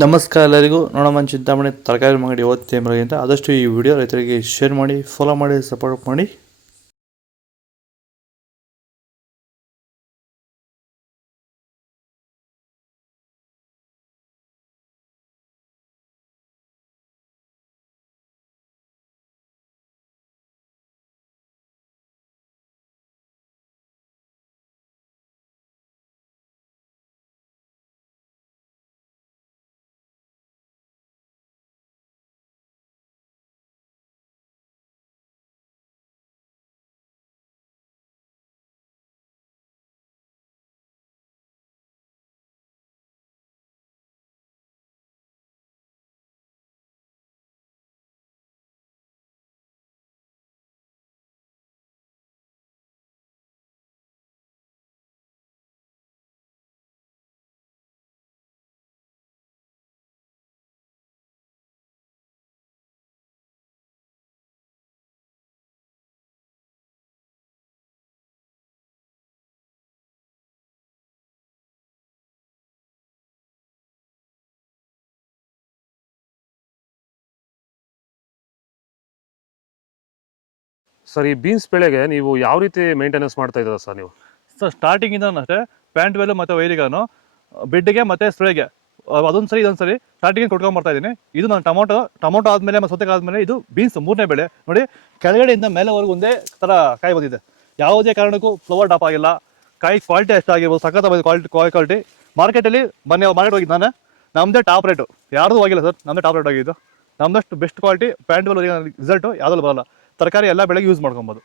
ನಮಸ್ಕಾರ ಎಲ್ಲರಿಗೂ. ನೋಡೋಣ ಚಿಂತಾಮಣಿ ತರಕಾರಿ ಅಂಗಡಿ ಅಂತ ಆದಷ್ಟು ಈ ವಿಡಿಯೋ ರೈತರಿಗೆ ಶೇರ್ ಮಾಡಿ, ಫಾಲೋ ಮಾಡಿ, ಸಪೋರ್ಟ್ ಮಾಡಿ. ಸರ್, ಈ ಬೀನ್ಸ್ ಬೆಳೆಗೆ ನೀವು ಯಾವ ರೀತಿ ಮೇಂಟೆನೆನ್ಸ್ ಮಾಡ್ತಾ ಇದ್ದೀರಾ ಸರ್ ನೀವು? ಸರ್ ಸ್ಟಾರ್ಟಿಂಗಿಂದ ಅಷ್ಟೇ ಪ್ಯಾಂಟ್ ವೆಲ್ ಮತ್ತು ವೈರಿಗಾನು ಬೆಡ್ಗೆ ಮತ್ತು ಸ್ಪ್ರೇಗೆ ಅದೊಂದು ಸರಿ ಇದೊಂದು ಸರಿ ಸ್ಟಾರ್ಟಿಂಗ್ ಕೊಟ್ಕೊಂಡ್ಬರ್ತಾ ಇದ್ದೀನಿ. ಇದು ನಾನು ಟೊಮೊಟೊ ಆದಮೇಲೆ ಮತ್ತು ಸೌತೆಕಾಯಿ ಆದಮೇಲೆ ಇದು ಬೀನ್ಸ್ ಮೂರನೇ ಬೆಳೆ. ನೋಡಿ, ಕೆಳಗಡೆಯಿಂದ ಮೇಲೆವರೆಗೂ ಒಂದೇ ಥರ ಕಾಯಿ ಬಂದಿದೆ. ಯಾವುದೇ ಕಾರಣಕ್ಕೂ ಫ್ಲವರ್ ಟಾಪ್ ಆಗಿಲ್ಲ. ಕಾಯಿ ಕ್ವಾಲಿಟಿ ಎಷ್ಟಾಗಿರ್ಬೋದು, ಸಖತ್ ಕ್ವಾಲಿಟಿ. ಮಾರ್ಕೆಟಲ್ಲಿ ಮಾರ್ಕೆಟ್ ಹೋಗಿದ್ದು ನಾನು, ನಮ್ಮದೇ ಟಾಪ್ ರೇಟು, ಯಾರ್ದು ಹೋಗಿಲ್ಲ ಸರ್, ನಮ್ಮದೇ ಟಾಪ್ ರೇಟ್ ಆಗಿದ್ದು. ನಮ್ಮದಷ್ಟು best quality pant well result ಯಾವುದಲ್ಲೂ ಬರಲ್ಲ. ತರಕಾರಿ ಎಲ್ಲ ಬೆಳೆಗೆ ಯೂಸ್ ಮಾಡ್ಕೊಬೋದು.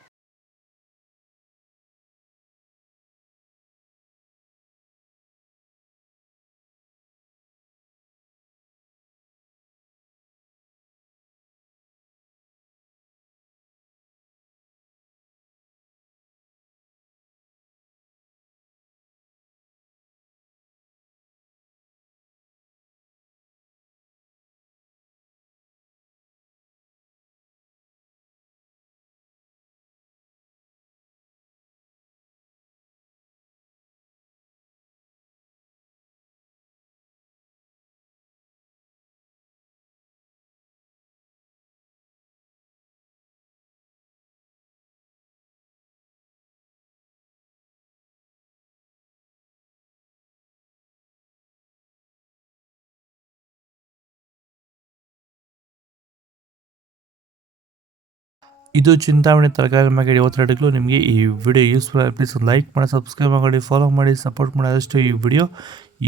ಇದು ಚಿಂತಾಮಣಿ ತರಕಾರಿ ಮಾರ್ಕೆಟ್ ರೇಟ್ಗಳು. ನಿಮಗೆ ಈ ವಿಡಿಯೋ ಯೂಸ್ಫುಲ್ ಆಗಿ ಪ್ಲೀಸ್ ಲೈಕ್ ಮಾಡಿ, ಸಬ್ಸ್ಕ್ರೈಬ್ ಮಾಡಿ, ಫಾಲೋ ಮಾಡಿ, ಸಪೋರ್ಟ್ ಮಾಡಿ. ಆದಷ್ಟು ಈ ವಿಡಿಯೋ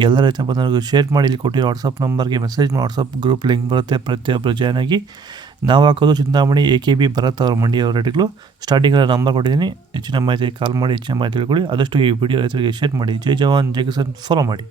ಎಲ್ಲ ರೈತ ಬಂದವರಿಗೂ ಶೇರ್ ಮಾಡಿ. ಇಲ್ಲಿ ಕೊಟ್ಟಿರೋ ವಾಟ್ಸಪ್ ನಂಬರ್ಗೆ ಮೆಸೇಜ್ ಮಾಡಿ, ವಾಟ್ಸಪ್ ಗ್ರೂಪ್ ಲಿಂಕ್ ಬರುತ್ತೆ, ಪ್ರತಿಯೊಬ್ಬರು ಜಾಯ್ನ್ ಆಗಿ. ನಾವು ಹಾಕೋದು ಚಿಂತಾಮಣಿ AKB ಭರತ್ ಅವರ ಮಂಡಿ ಅವರ ರೇಟ್ಗಳು. ಸ್ಟಾರ್ಟಿಂಗಲ್ಲಿ ನಂಬರ್ ಕೊಟ್ಟಿದ್ದೀನಿ, ಹೆಚ್ಚಿನ ಮಾಹಿತಿ ಕಾಲ್ ಮಾಡಿ, ಹೆಚ್ಚಿನ ಮಾಹಿತಿ ತಿಳ್ಕೊಳ್ಳಿ. ಆದಷ್ಟು ಈ ವಿಡಿಯೋ ರೈತರಿಗೆ ಶೇರ್ ಮಾಡಿ. ಜೈ ಜವಾನ್, ಜೈ ಕಿಸಾನ್, ಫಾಲೋ ಮಾಡಿ.